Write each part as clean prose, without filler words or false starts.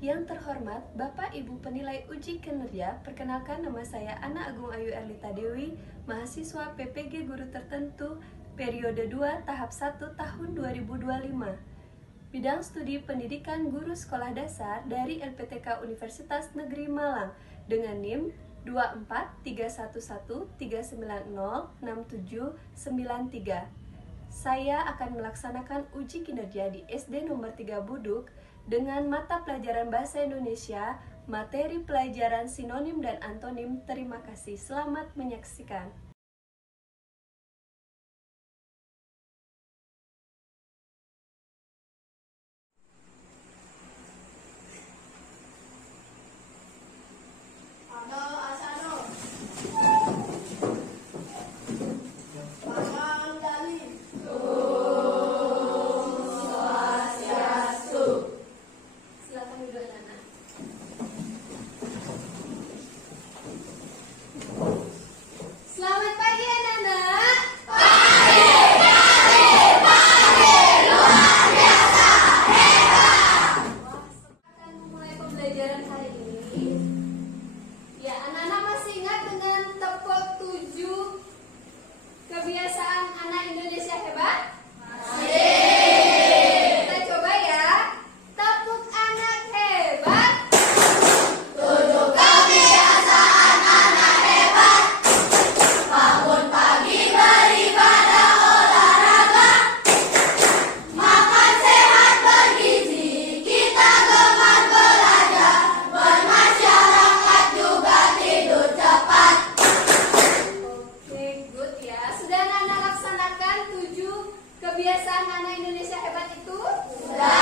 Yang terhormat Bapak Ibu Penilai Uji Kinerja, perkenalkan nama saya Ana Agung Ayu Erlita Dewi, mahasiswa PPG Guru Tertentu, periode 2, tahap 1, tahun 2025. Bidang studi pendidikan guru sekolah dasar dari LPTK Universitas Negeri Malang dengan NIM 24313906793. Saya akan melaksanakan uji kinerja di SD nomor 3 Buduk dengan mata pelajaran Bahasa Indonesia, materi pelajaran sinonim dan antonim. Terima kasih. Selamat menyaksikan. Kebiasaan anak Indonesia hebat? Masih. Kita coba ya. Tepuk anak hebat. 7 kebiasaan anak hebat. Bangun pagi beribadah olahraga. Makan sehat bergizi. Kita gemar belajar. Bermasyarakat juga tidur cepat. Oke, good ya. Sudah Nana laksanakan 7 kebiasaan anak Indonesia hebat itu? Sudah.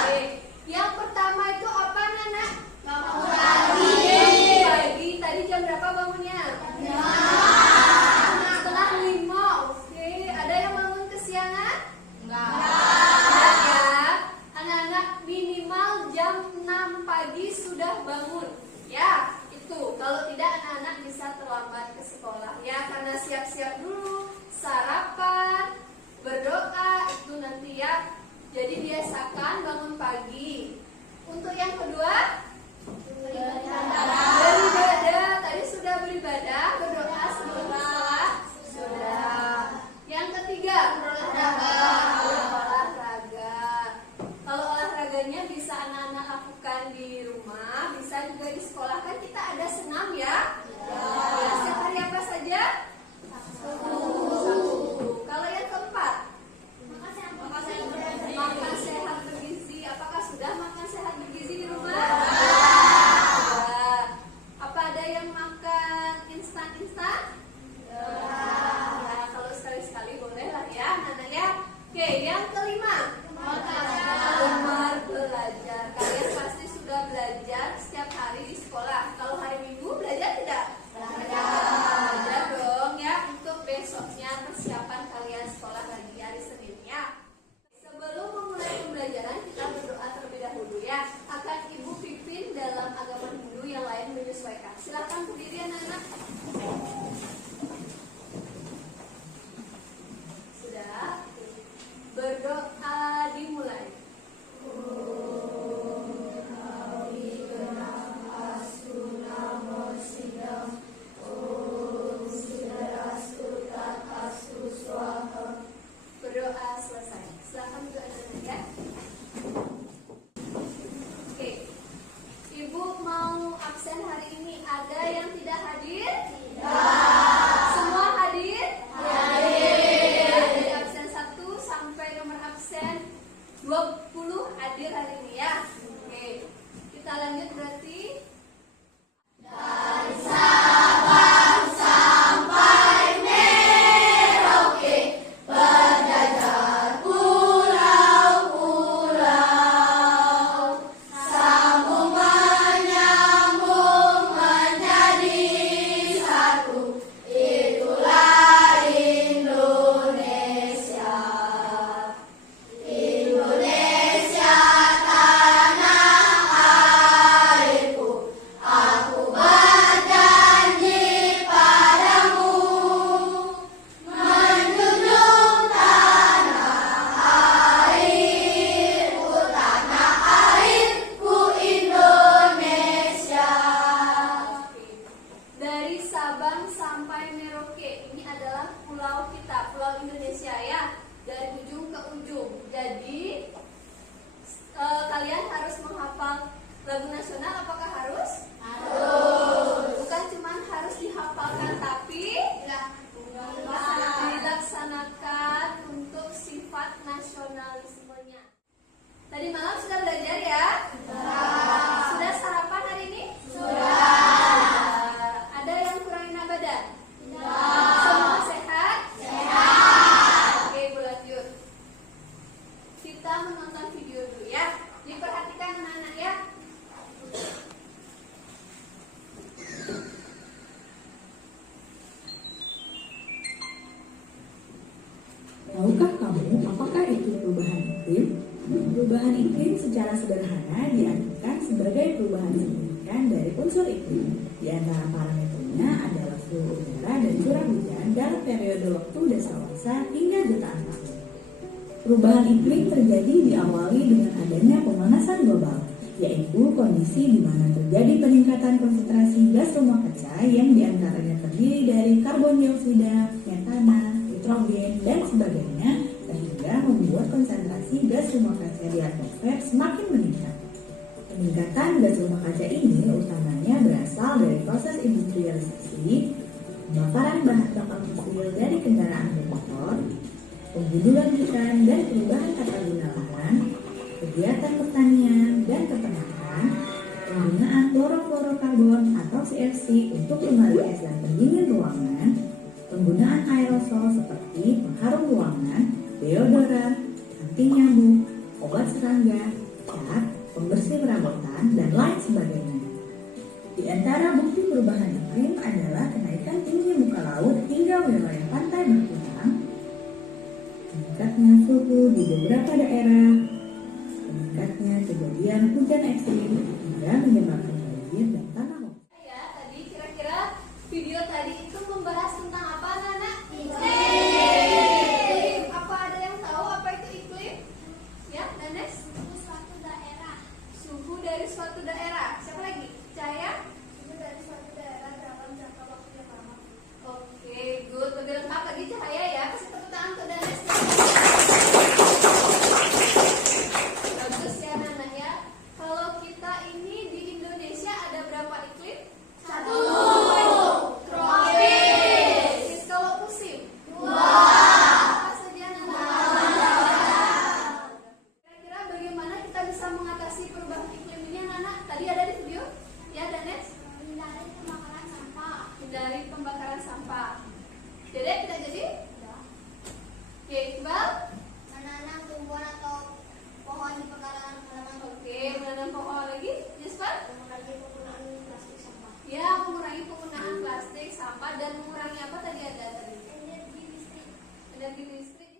Oke. Yang pertama itu apa, Nana? Bangun pagi. Pagi. Tadi jam berapa bangunnya? Setengah 5. Oke. Ada yang bangun kesiangan? Enggak ya. Anak-anak minimal jam 6 pagi sudah bangun. Ya, itu. Kalau tidak anak-anak bisa terlambat ke sekolah ya, karena siap-siap dulu, sarapan, berdoa itu nanti ya. Jadi biasakan bangun pagi. Untuk yang kedua, beribadah. Tadi sudah beribadah, berdoa sebelum sekolah. Sudah. Yang ketiga, olahraga. Kalau olahraganya bisa anak-anak lakukan di rumah, bisa juga di sekolah. Kan kita ada senam ya. Setiap hari apa saja? Sabtu. Kalau yang keempat, makan sehat bergizi. Apakah sudah makan sehat bergizi di rumah? Sudah. Apa ada yang makan instan-instan? Ya, kalau sekali-sekali boleh lah ya, Nana ya. Oke, yang kelima, gemar belajar. Kalian pasti sudah belajar setiap hari di sekolah. Kalau hari Minggu belajar tidak? Belajar dong ya, untuk besoknya persiapan kalian sekolah lagi hari Senin ya. Sebelum memulai pembelajaran, kita berdoa terlebih dahulu ya. Akan Ibu pimpin dalam agama Hindu yang lain menyesuaikan. Silakan berdiri anak-anak. Sudah. Berdoa dimulai. Berdoa selesai. Silakan juga anak-anak ya. Oke. Ibu mau absen hari ini. Ada yang tidak hadir? Tidak. Semua hadir? Hadir. Dari absen 1 sampai nomor absen 20 hadir hari ini ya. Oke. Kita lanjut berarti. Dari Sabang sampai Merauke, berjajar pulau-pulau, sambung menyambung menjadi satu. Itulah Indonesia. Indonesia tanah airku. mengenal apakah harus? Bukan cuma harus dihafalkan, tapi dilaksanakan untuk sifat nasionalismenya. Tadi malam sudah belajar ya? Sudah sarapan hari ini? Ada yang kurangin badan? Semua sehat? Oke, Bu lanjut. Kita menonton video dulu ya. Diperhatikan anak-anak ya. Tahukah kamu apakah itu perubahan iklim? Perubahan iklim secara sederhana diartikan sebagai perubahan signifikan dari unsur iklim. Di antara parameternya adalah suhu udara dan curah hujan dalam periode waktu dasawarsa hingga jutaan tahun. Perubahan iklim terjadi diawali dengan adanya pemanasan global, yaitu kondisi di mana terjadi peningkatan konsentrasi gas rumah kaca yang diantaranya terdiri dari karbon dioksida, metana, nitrogen, dan sebagainya, sehingga membuat konsentrasi gas rumah kaca di atmosfer semakin meningkat. Peningkatan gas rumah kaca ini utamanya berasal dari proses industrialisasi, pembakaran bahan bakar fosil dari kendaraan bermotor, pembunuhan hutan dan perubahan tata guna lahan, kegiatan pertanian dan peternakan, penggunaan klorofluorokarbon atau CFC untuk pembalikes dan pendingin ruangan, penggunaan aerosol seperti pengharum ruangan, deodoran, anti nyamuk, obat serangga, cat, pembersih perabotan, dan lain sebagainya. Di antara bukti perubahan iklim adalah kenaikan tinggi muka laut hingga wilayah pantai berkurang, meningkatnya suhu di beberapa daerah, meningkatnya kejadian hujan ekstrim hingga menyebabkan banjir dan tanah longsor. Ya, tadi kira-kira video tadi itu membahas tentang apa, anak-anak? Iklim. Apa ada yang tahu apa itu iklim? Ya, Danes? Suatu daerah. Suhu dari suatu daerah. Siapa lagi? Cahaya? Suhu dari suatu daerah dalam jangka waktu yang lama. Oke, good. Lebih lengkap lagi Cahaya ya. Kasih tepuk tangan untuk Danes. Bagus ya, anak-anak ya. Kalau kita ini di Indonesia ada berapa iklim? 1. Tropis. Kalau musim? 2. Apa saja, anak-anak? Kira-kira bagaimana kita bisa mengatasi perubahan iklim ini, anak-anak? Tadi ada di video? Ya, Danes? Hindari pembakaran sampah. Hindari pembakaran sampah. Jadi kita jadi? Oke, Iqbal? Menanam tumbuhan atau pohon di pekarangan halaman. Oke, menanam pohon lagi? Yusfan? Mengurangi penggunaan plastik sampah. Ya, mengurangi penggunaan plastik, sampah, dan mengurangi apa tadi ada tadi? Energi listrik. Energi listrik.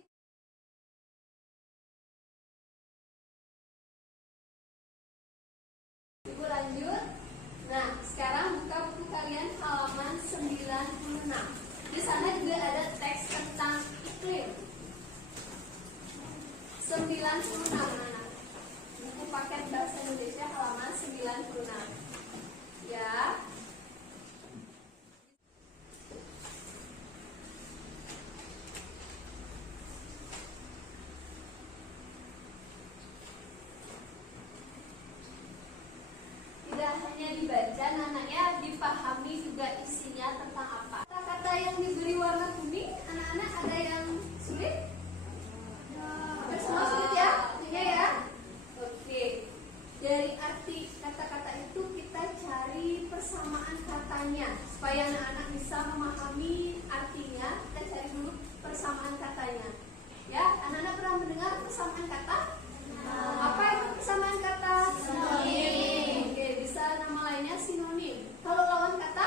Ibu lanjut. Nah, sekarang buka buku kalian halaman 96. Di sana juga ada teks tentang iklim. 96, anak. Buku paket bahasa Indonesia halaman 96. Ya. Tidak hanya dibaca, anak-anaknya dipahami juga isinya tentang apa. Kata-kata yang diberi warna kuning, anak-anak ada yang sulit? Hampir semua sulit ya? Artinya ya? Oke. Dari arti kata-kata itu kita cari persamaan katanya supaya anak-anak bisa memahami artinya. Kita cari dulu persamaan katanya. Ya, anak-anak pernah mendengar persamaan kata? Apa itu persamaan kata? Sinonim. Oke, bisa nama lainnya sinonim. Kalau lawan kata?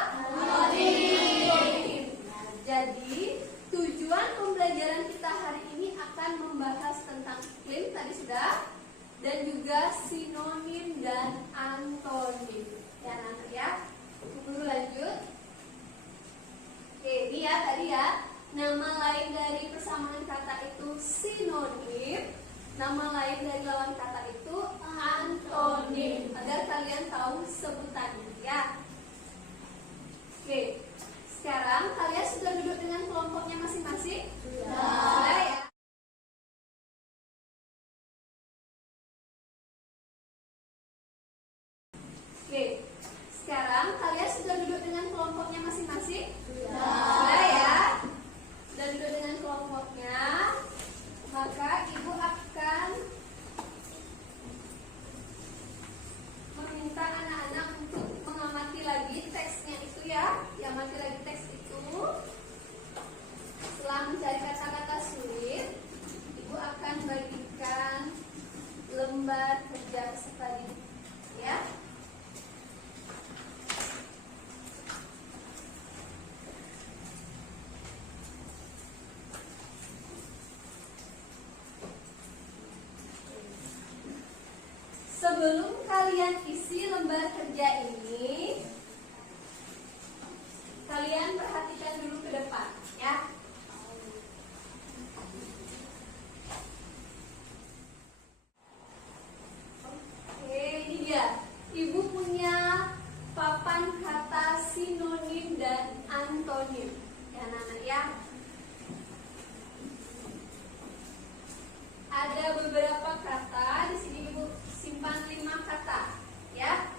Antinonim. Nah, jadi tujuan pembelajaran kita hari ini akan membahas tentang iklim tadi sudah, dan juga sinonim dan antonim. Ya, anak-anak ya. Dulu lanjut. Oke, ini ya tadi ya. Nama lain dari persamaan kata itu sinonim. Nama lain dari lawan kata itu antonim. Agar kalian tahu sebutannya ya. Oke. Sekarang kalian sudah duduk dengan kelompoknya masing-masing? Sudah ya. Oke, Oke, sekarang kalian sudah duduk dengan kelompoknya masing-masing? Sudah ya? Sudah duduk dengan kelompoknya. Maka ibu akan meminta anak-anak untuk mengamati lagi teksnya itu ya. Amati lagi teks itu. Setelah mencari kata-kata sulit, ibu akan bagikan lembar kerja peserta didik ya. Sebelum kalian isi lembar kerja ini, kalian perhatikan dulu ke depan ya. Oke, ini dia. Ibu punya papan kata sinonim dan antonim ya anak-anak ya. Ada beberapa kata di sini, ibu simpan 5 kata ya.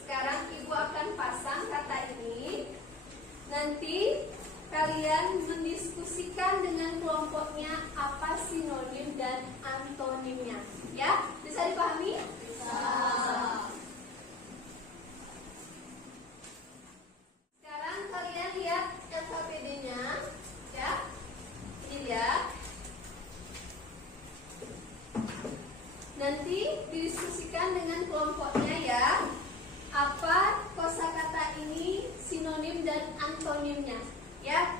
Sekarang ibu akan pasang kata ini. Nanti kalian mendiskusikan dengan kelompoknya apa sinonim dan antonimnya ya. Bisa dipahami? Bisa. Sekarang kalian lihat LKPD-nya ya. Ini dia. Nanti didiskusikan dengan kelompoknya ya. Apa kosakata ini sinonim dan antonimnya ya.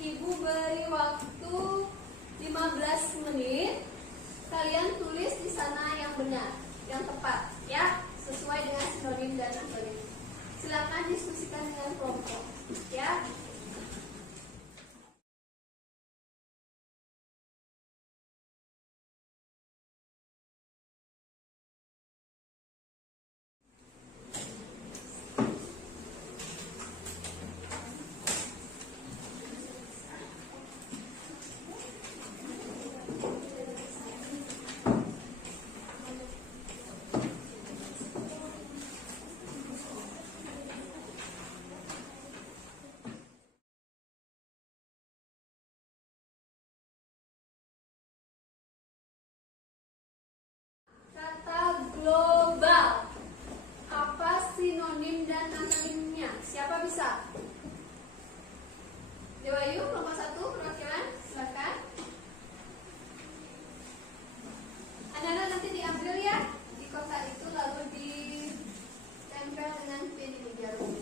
Ibu beri waktu 15 menit. Kalian tulis di sana yang benar, yang tepat ya, sesuai dengan sinonim dan antonim. Silakan diskusikan dengan kelompok ya. Kata global, apa sinonim dan antonimnya? Siapa bisa? Dewayu, kelompok 1, perwakilan, silakan. Anak-anak nanti diambil ya di kotak itu, lalu ditempel dengan pin ini jarum.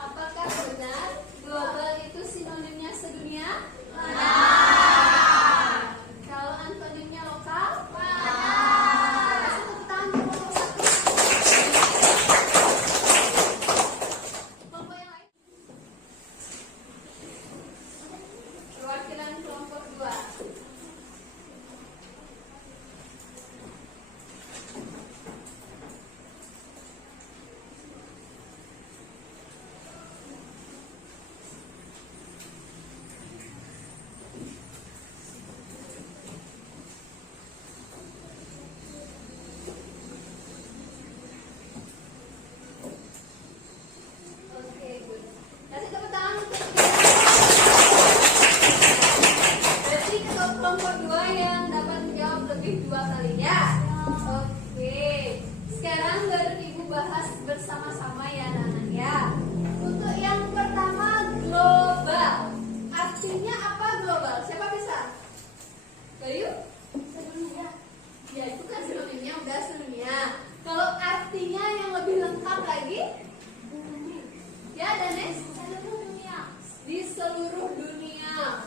Apakah benar global itu sinonimnya sedunia? Benar. Kalau antonimnya lokal? Benar. Kasih tepuk tangan kelompok 1. Kelompok yang lain? Perwakilan kelompok 2. Oke, good. Kasih tepuk tangan untuk berarti kelompok 2 yang dapat menjawab lebih 2 kali ya. Oke, sekarang baru ibu bahas bersama-sama ya anak-anak ya. Untuk yang pertama global, artinya apa global? Siapa bisa? Bayu? Sedunia. Ya itu kan sinonimnya udah sedunia. Kalau artinya yang lebih lengkap lagi? Ya, Danes? Seluruh dunia. Di seluruh dunia.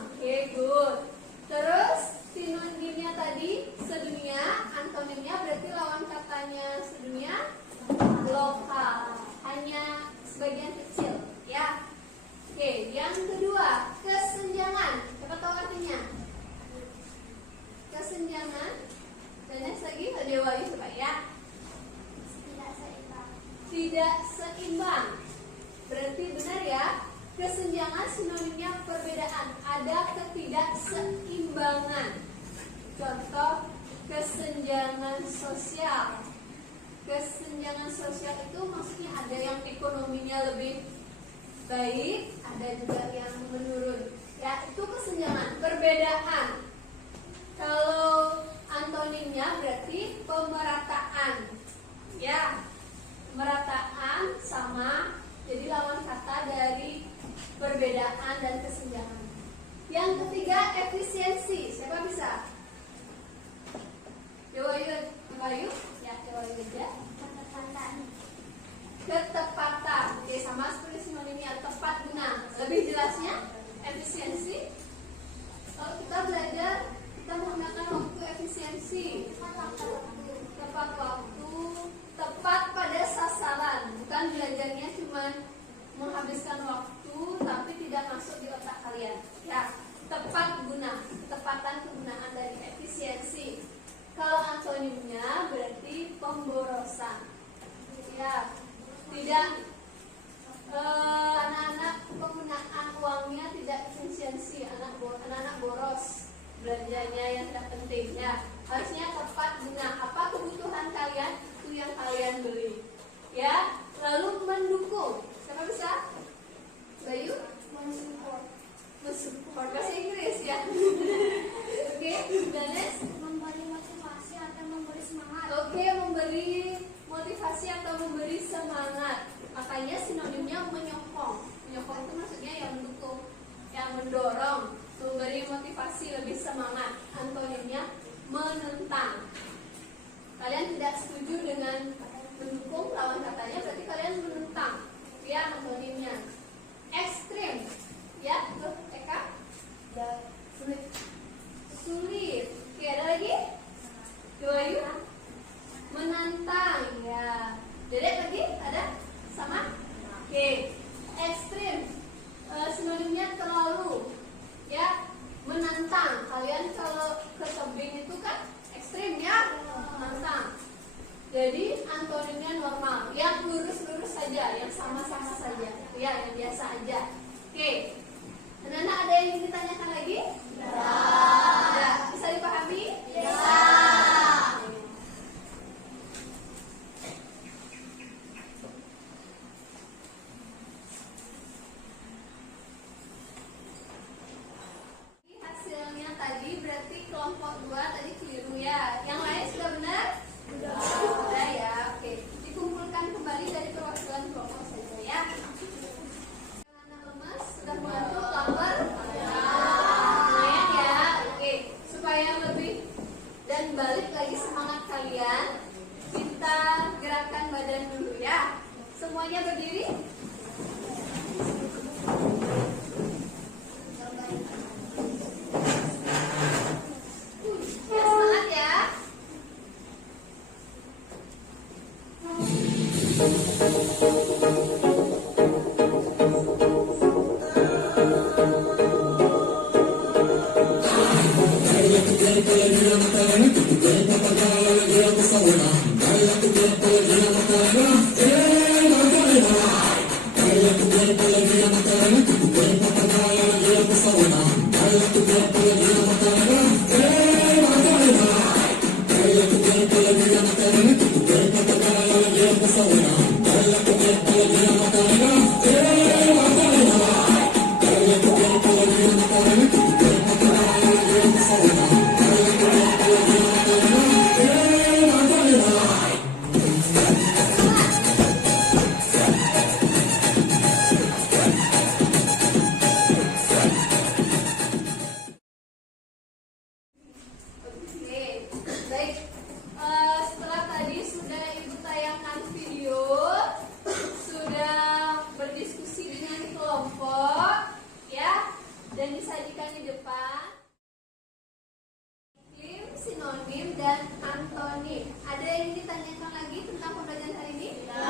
ketidakseimbangan. Contoh, kesenjangan sosial. Kesenjangan sosial itu maksudnya ada yang ekonominya lebih baik, ada juga yang menurun. Ya, itu kesenjangan, perbedaan. Kalau antonimnya berarti pemerataan. Ya, pemerataan sama, jadi lawan kata dari perbedaan dan kesenjangan. Yang ketiga, efisiensi. Siapa bisa? Dewa Ayu? Ya, Dewa aja. Ketepatan. Oke, sama seperti sinonimnya, tepat guna. Lebih jelasnya, efisiensi. Kalau kita belajar, kita menggunakan waktu efisiensi. Tepat waktu, tepat pada sasaran. Bukan belajarnya cuma menghabiskan waktu, tapi tidak masuk di otak kalian. Ya, tepat guna, ketepatan kegunaan dari efisiensi. Kalau antonimnya berarti pemborosan. Ya, tidak anak-anak penggunaan uangnya tidak efisiensi, anak-anak boros belanjanya yang tidak penting. Ya, harusnya tepat guna. Apa kebutuhan kalian itu yang kalian beli. Ya, lalu mendukung. Siapa bisa? Bayu? Mensupport bahasa Inggris ya. Oke, Danes? Memberi motivasi atau memberi semangat. Oke, memberi motivasi atau memberi semangat. Makanya sinonimnya menyokong. Menyokong itu maksudnya yang mendukung, yang mendorong, memberi motivasi, lebih semangat. Antonimnya menentang. Kalian tidak setuju dengan mendukung, lawan katanya berarti kalian menentang. Ya, antonimnya ekstrim. Ya, tuh Eka. Ya, sulit. Sulit. Oke, ada lagi? Dua yuk. Menantang. Ya. Dedek lagi? Ada? Sama? Oke. Ekstrim. Sinonimnya terlalu. Ya, menantang. Kalian kalau ke tebing itu kan ekstrim ya, menantang. Jadi antonimnya normal, yang lurus-lurus saja, yang sama-sama saja, ya, yang biasa aja. Oke. Anak-anak ada yang ingin ditanyakan lagi? Ya. Bisa dipahami? Ya. Hasilnya tadi berarti kelompok 2 tadi keliru ya. Yang lain sudah benar? Sudah ya. Oke. Dikumpulkan kembali dari perwakilan kelompok saja ya. Anak lemas sudah mengantuk, lapar? Lumayan ya. Oke. Supaya lebih dan balik lagi semangat kalian, kita gerakan badan dulu ya. Semuanya berdiri. Ya, semangat ya. Oke, baik. Setelah tadi sudah Ibu tayangkan video, sudah berdiskusi dengan kelompok, ya, dan disajikan di depan. Sinonim dan antonim. Ada yang ditanyakan lagi tentang pembelajaran hari ini? Ya.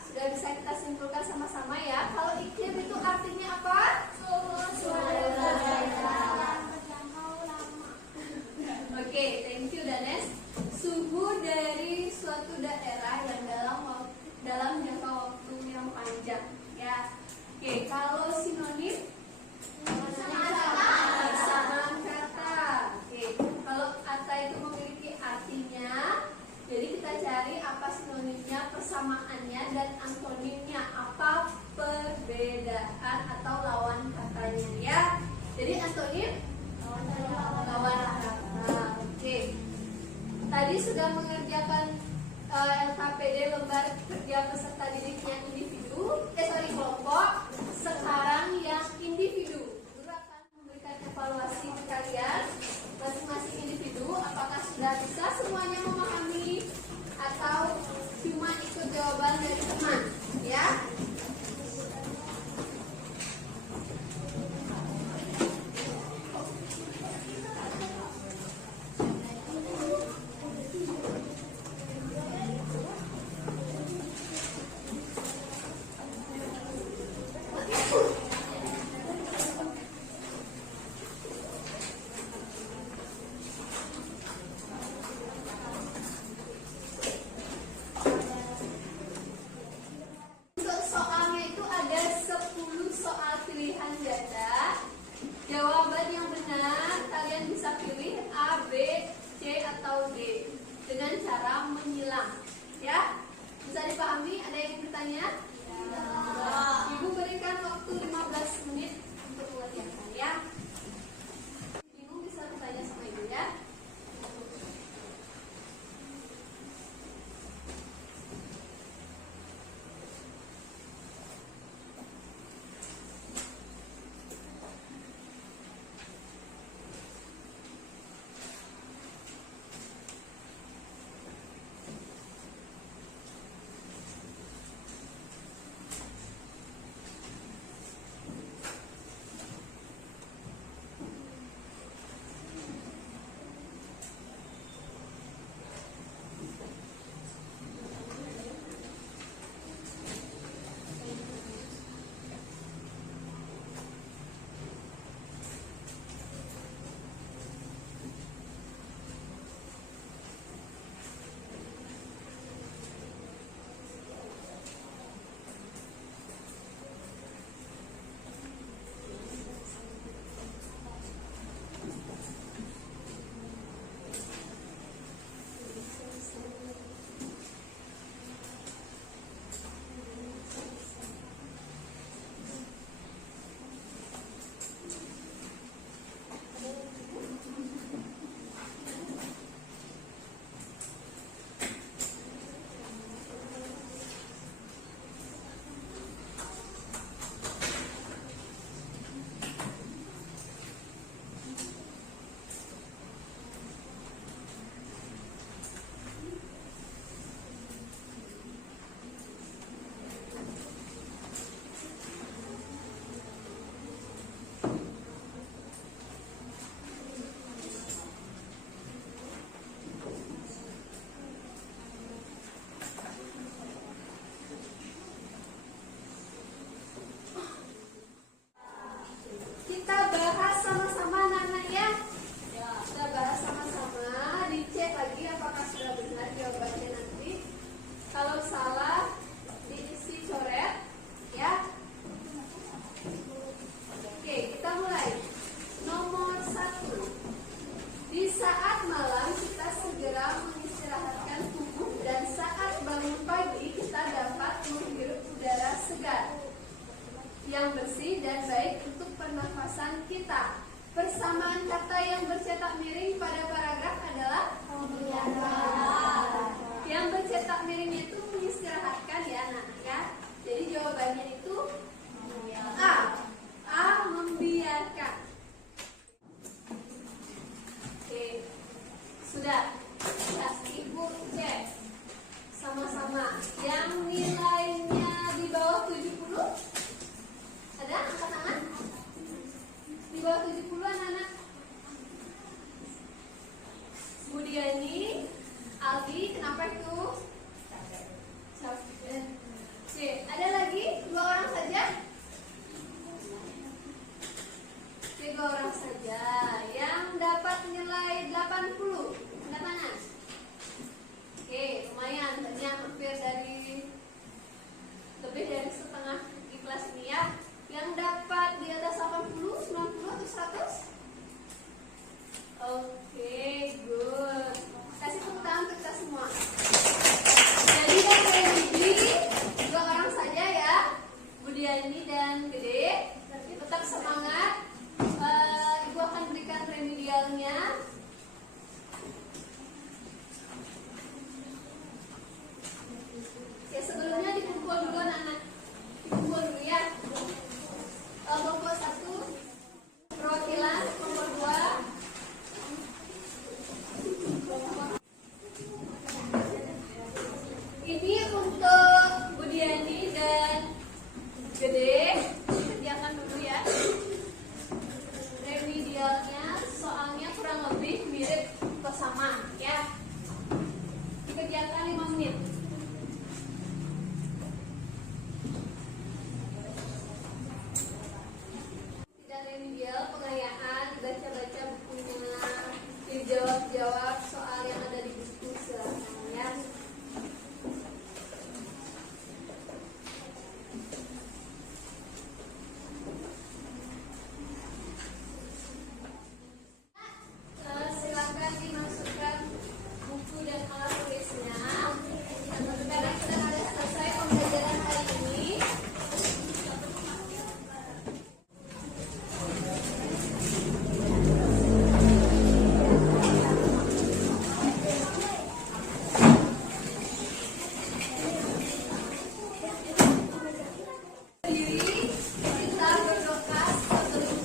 Sudah bisa kita simpulkan sama-sama ya. Kalau iklim itu artinya apa? Oke, thank you Danes. Suhu dari suatu daerah yang dalam jangka waktu yang panjang, ya. Oke, kalau sinonim sudah mengerjakan LKPD lembar kerja peserta didik yang kelompok. Sekarang yang individu. Guru akan memberikan evaluasi ke kalian masing-masing individu. Apakah sudah bisa semuanya memahami atau cuma ikut jawaban dari teman, ya? Jawaban yang benar kalian bisa pilih A, B, C atau D dengan cara menyilang, ya. Bisa dipahami? Ada yang bertanya? Ya. Ibu berikan waktu 15 menit untuk mengerjakan, ya. Bingung bisa bertanya sama ibu, ya. Yang bersih dan baik untuk pernafasan kita. Persamaan kata yang bercetak miring pada paragraf adalah yang bercetak miringnya itu mengistirahatkan, ya anak-anak, ya. Jadi jawabannya itu A, membiarkan. Oke, sudah. Ya, Ibu cek sama-sama yang nilainya di bawah 70. Ada angkat tangan? Di bawah 70 anak-anak. Bu Diani, Aldi, kenapa itu? C. Ada lagi? 2 orang saja? C, 2 orang saja. Yang dapat nilai 80. Angkat tangan. Oke, lumayan. Tadinya hampir lebih dari setengah di kelas ini, ya. Yang dapat di atas 80, 90 atau 100? Oke, good. Kasih tepuk tangan untuk kita semua. Jadi yang remedi 2 orang saja, ya. Budiani dan Gede. Tetap semangat. Ibu akan berikan remedialnya. remedialnya soalnya kurang lebih mirip atau sama ya. Dikerjakan 5 menit. Tidak remedial, pengayaan, baca-baca bukunya, dijawab-jawab soal yang ada di buku silahkan ya. Silakan dimasukkan buku dan alat tulisnya. Sekarang sudah ada selesai pembelajaran hari ini. Berdiri, kita berdoa sebelum